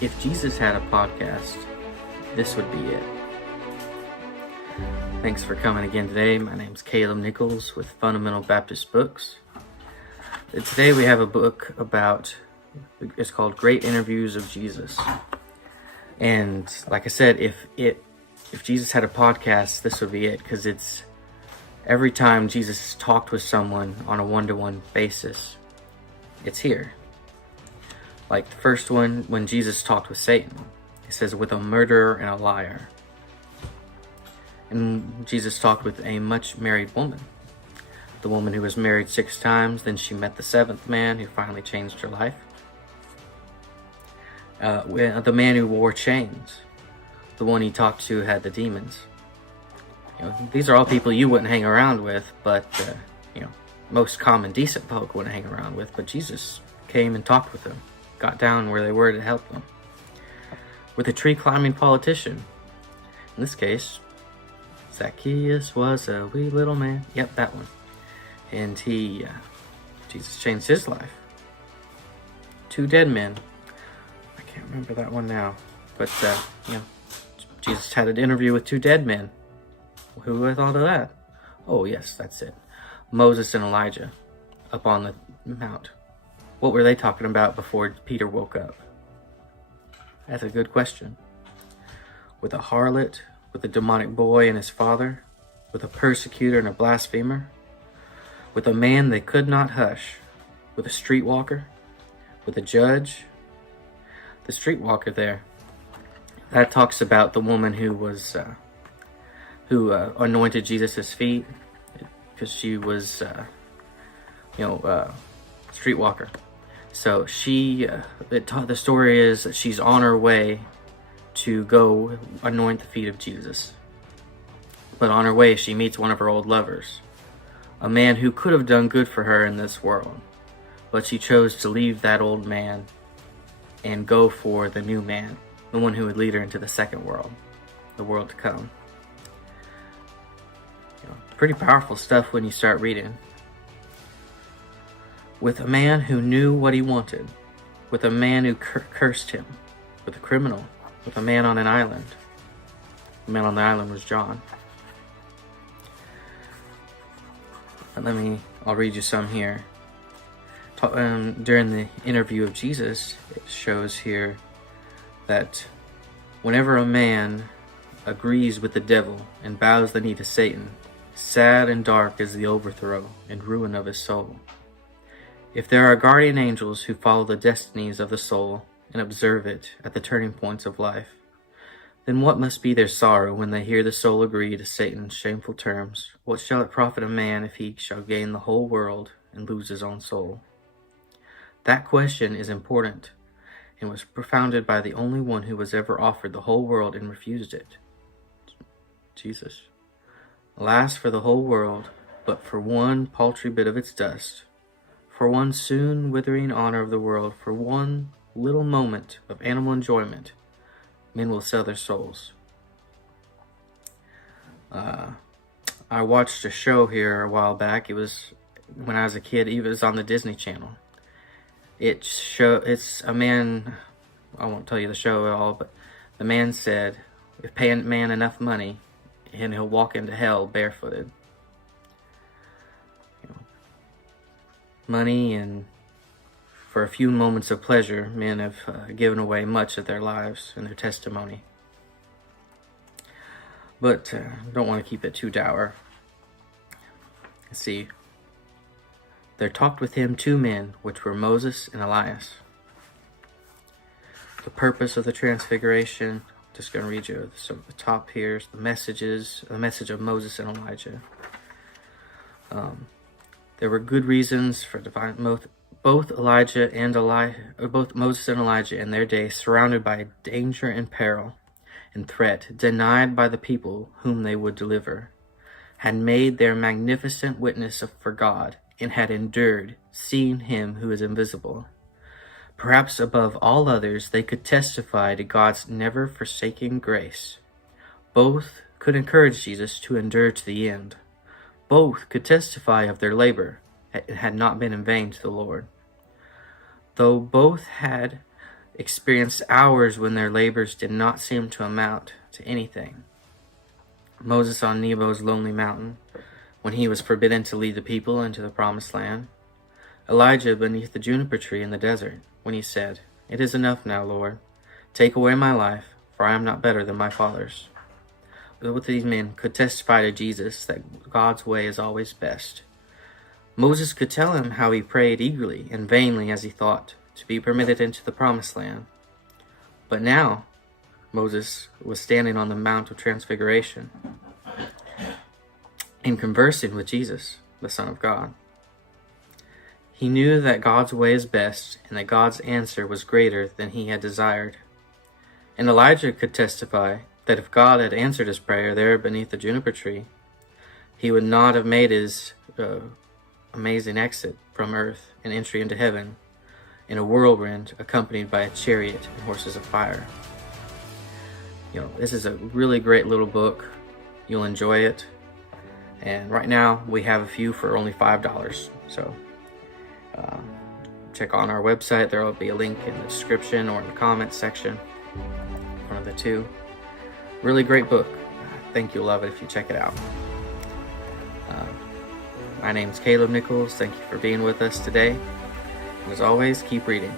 If Jesus had a podcast, this would be it. Thanks for coming again today. My name's Caleb Nichols with Fundamental Baptist Books. Today we have a book about, it's called Great Interviews of Jesus. And like I said, if Jesus had a podcast, this would be it, because it's every time Jesus talked with someone on a one-to-one basis, it's here. Like the first one, when Jesus talked with Satan, it says, with a murderer and a liar. And Jesus talked with a much married woman. The woman who was married 6 times, then she met the 7th man who finally changed her life. The man who wore chains. The one he talked to had the demons. These are all people you wouldn't hang around with, but most common decent folk wouldn't hang around with. But Jesus came and talked with them, got down where they were to help them. With a tree-climbing politician. In this case, Zacchaeus was a wee little man. Yep, that one. And Jesus changed his life. 2 dead men. I can't remember that one now. But, Jesus had an interview with 2 dead men. Who would have thought of that? Oh, yes, that's it. Moses and Elijah up on the mount. What were they talking about before Peter woke up? That's a good question. With a harlot, with a demonic boy and his father, with a persecutor and a blasphemer, with a man they could not hush, with a streetwalker, with a judge. The streetwalker there, that talks about the woman who was anointed Jesus' feet, because she was streetwalker. So the story is that she's on her way to go anoint the feet of Jesus. But on her way, she meets one of her old lovers, a man who could have done good for her in this world. But she chose to leave that old man and go for the new man, the one who would lead her into the second world, the world to come. Pretty powerful stuff when you start reading. With a man who knew what he wanted, with a man who cursed him, with a criminal, with a man on an island. The man on the island was John. And I'll read you some here. During the interview of Jesus, it shows here that whenever a man agrees with the devil and bows the knee to Satan, sad and dark is the overthrow and ruin of his soul. If there are guardian angels who follow the destinies of the soul and observe it at the turning points of life, then what must be their sorrow when they hear the soul agree to Satan's shameful terms? What shall it profit a man if he shall gain the whole world and lose his own soul? That question is important and was propounded by the only one who was ever offered the whole world and refused it. Jesus. Alas, for the whole world, but for one paltry bit of its dust, for one soon withering honor of the world, for one little moment of animal enjoyment, men will sell their souls. I watched a show here a while back. It was when I was a kid. It was on the Disney Channel. It's a man. I won't tell you the show at all, but the man said, "If pay a man enough money, and he'll walk into hell barefooted." Money, and for a few moments of pleasure, men have given away much of their lives and their testimony. But don't want to keep it too dour. Let's see. There talked with him 2 men, which were Moses and Elias. The purpose of the transfiguration, just going to read you some of the top here, the message of Moses and Elijah. There were good reasons for both Moses and Elijah in their day, surrounded by danger and peril and threat, denied by the people whom they would deliver, had made their magnificent witness for God, and had endured, seeing him who is invisible. Perhaps above all others, they could testify to God's never forsaking grace. Both could encourage Jesus to endure to the end. Both could testify of their labor. It had not been in vain to the Lord. Though both had experienced hours when their labors did not seem to amount to anything. Moses on Nebo's lonely mountain, when he was forbidden to lead the people into the promised land. Elijah beneath the juniper tree in the desert, when he said, "It is enough now, Lord. Take away my life, for I am not better than my fathers." Both these men could testify to Jesus that God's way is always best. Moses could tell him how he prayed eagerly and vainly as he thought to be permitted into the promised land. But now, Moses was standing on the Mount of Transfiguration and conversing with Jesus, the Son of God. He knew that God's way is best and that God's answer was greater than he had desired. And Elijah could testify that if God had answered his prayer there beneath the juniper tree, he would not have made his amazing exit from earth and entry into heaven in a whirlwind accompanied by a chariot and horses of fire. This is a really great little book. You'll enjoy it. And right now we have a few for only $5. So check on our website. There will be a link in the description or in the comments section. One of the two. Really great book. I think you'll love it if you check it out. My name's Caleb Nichols. Thank you for being with us today. And as always, keep reading.